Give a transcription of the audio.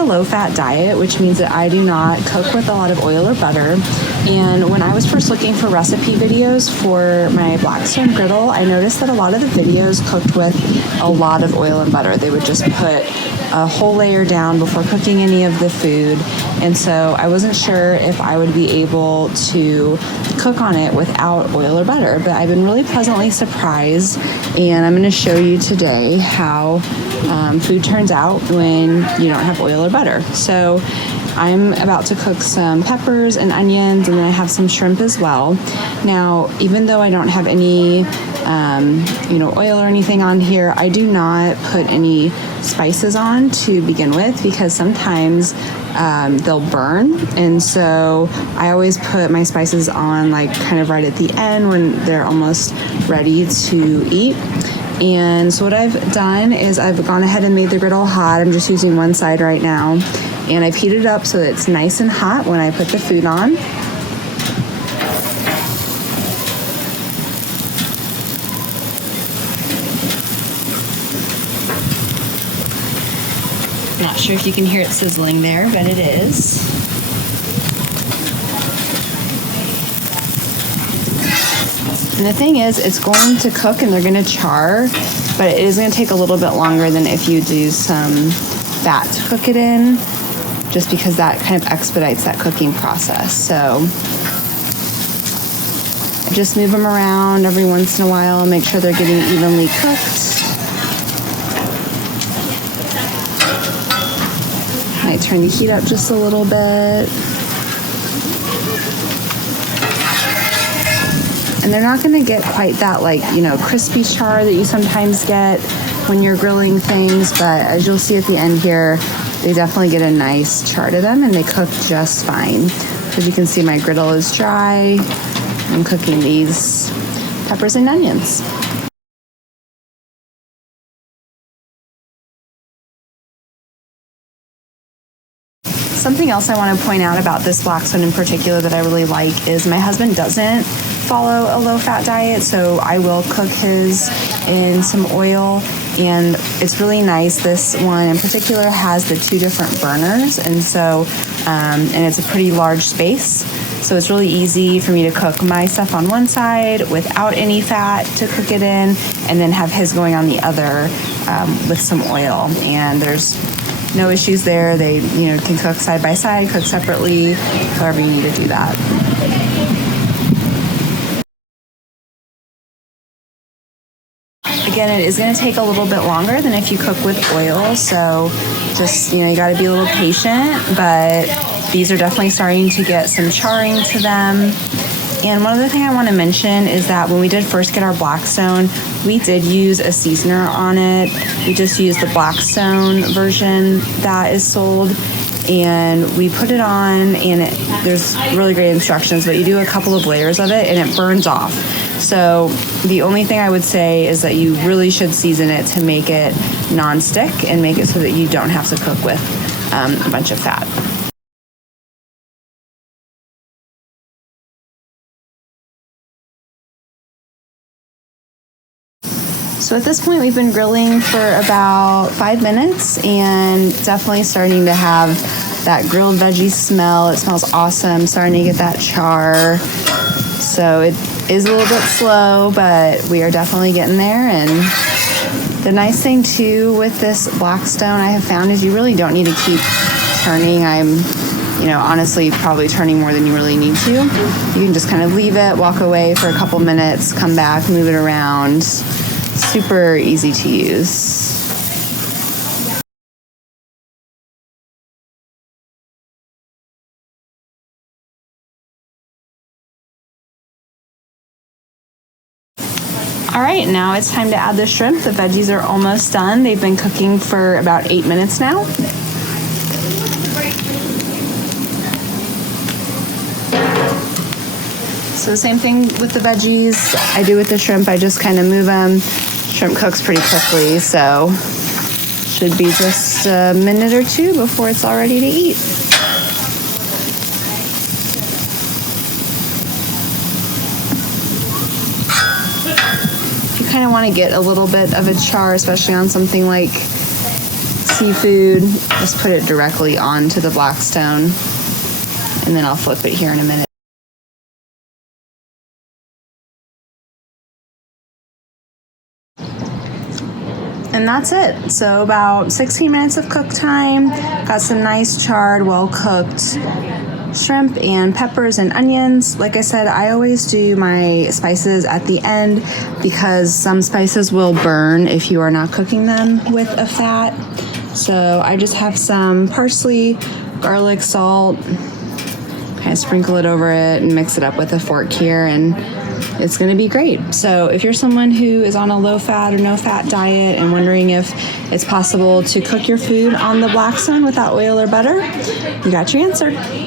a low-fat diet, which means that I do not cook with a lot of oil or butter. And when I was first looking for recipe videos for my Blackstone griddle, I noticed that a lot of the videos cooked with a lot of oil and butter. They would just put a whole layer down before cooking any of the food. And so I wasn't sure if I would be able to cook on it without oil or butter, but I've been really pleasantly surprised, and I'm going to show you today how food turns out when you don't have oil or butter. So I'm about to cook some peppers and onions, and then I have some shrimp as well. Now, even though I don't have any oil or anything on here, I do not put any spices on to begin with, because sometimes they'll burn, and so I always put my spices on like kind of right at the end when they're almost ready to eat. And so what I've done is I've gone ahead and made the griddle hot. I'm just using one side right now, and I've heated it up so that it's nice and hot when I put the food on. Not sure if you can hear it sizzling there, but it is. And the thing is, it's going to cook and they're going to char, but it is going to take a little bit longer than if you do some fat to cook it in, just because that kind of expedites that cooking process. So I just move them around every once in a while and make sure they're getting evenly cooked. Might turn the heat up just a little bit. And they're not going to get quite that crispy char that you sometimes get when you're grilling things, but as you'll see at the end here, they definitely get a nice char to them and they cook just fine. So as you can see, my griddle is dry. I'm cooking these peppers and onions. Something else I want to point out about this Blackstone in particular that I really like is my husband doesn't follow a low-fat diet, so I will cook his in some oil, and it's really nice. This one in particular has the 2 different burners, and so and it's a pretty large space, so it's really easy for me to cook my stuff on one side without any fat to cook it in, and then have his going on the other with some oil. And there's no issues there. They can cook side by side, cook separately, however you need to do that. Again, it is going to take a little bit longer than if you cook with oil, so just, you got to be a little patient, but these are definitely starting to get some charring to them. And one other thing I want to mention is that when we did first get our Blackstone, we did use a seasoner on it. We just used the Blackstone version that is sold, and we put it on, and there's really great instructions, but you do a couple of layers of it and it burns off. So the only thing I would say is that you really should season it to make it non-stick and make it so that you don't have to cook with a bunch of fat. So at this point, we've been grilling for about 5 minutes and definitely starting to have that grilled veggie smell. It smells awesome, starting to get that char. So it is a little bit slow, but we are definitely getting there. And the nice thing too with this Blackstone I have found is you really don't need to keep turning. I'm honestly probably turning more than you really need to. You can just kind of leave it, walk away for a couple minutes, come back, move it around. Super easy to use. All right, now it's time to add the shrimp. The veggies are almost done. They've been cooking for about 8 minutes now. So the same thing with the veggies I do with the shrimp. I just kind of move them. Shrimp cooks pretty quickly, so should be just a minute or 2 before it's all ready to eat. You kind of want to get a little bit of a char, especially on something like seafood, just put it directly onto the Blackstone, and then I'll flip it here in a minute. And that's it. So about 16 minutes of cook time. Got some nice charred, well-cooked shrimp and peppers and onions. Like I said, I always do my spices at the end because some spices will burn if you are not cooking them with a fat. So I just have some parsley, garlic, salt, kind of sprinkle it over it and mix it up with a fork here, and it's going to be great. So if you're someone who is on a low fat or no fat diet and wondering if it's possible to cook your food on the Blackstone without oil or butter, you got your answer.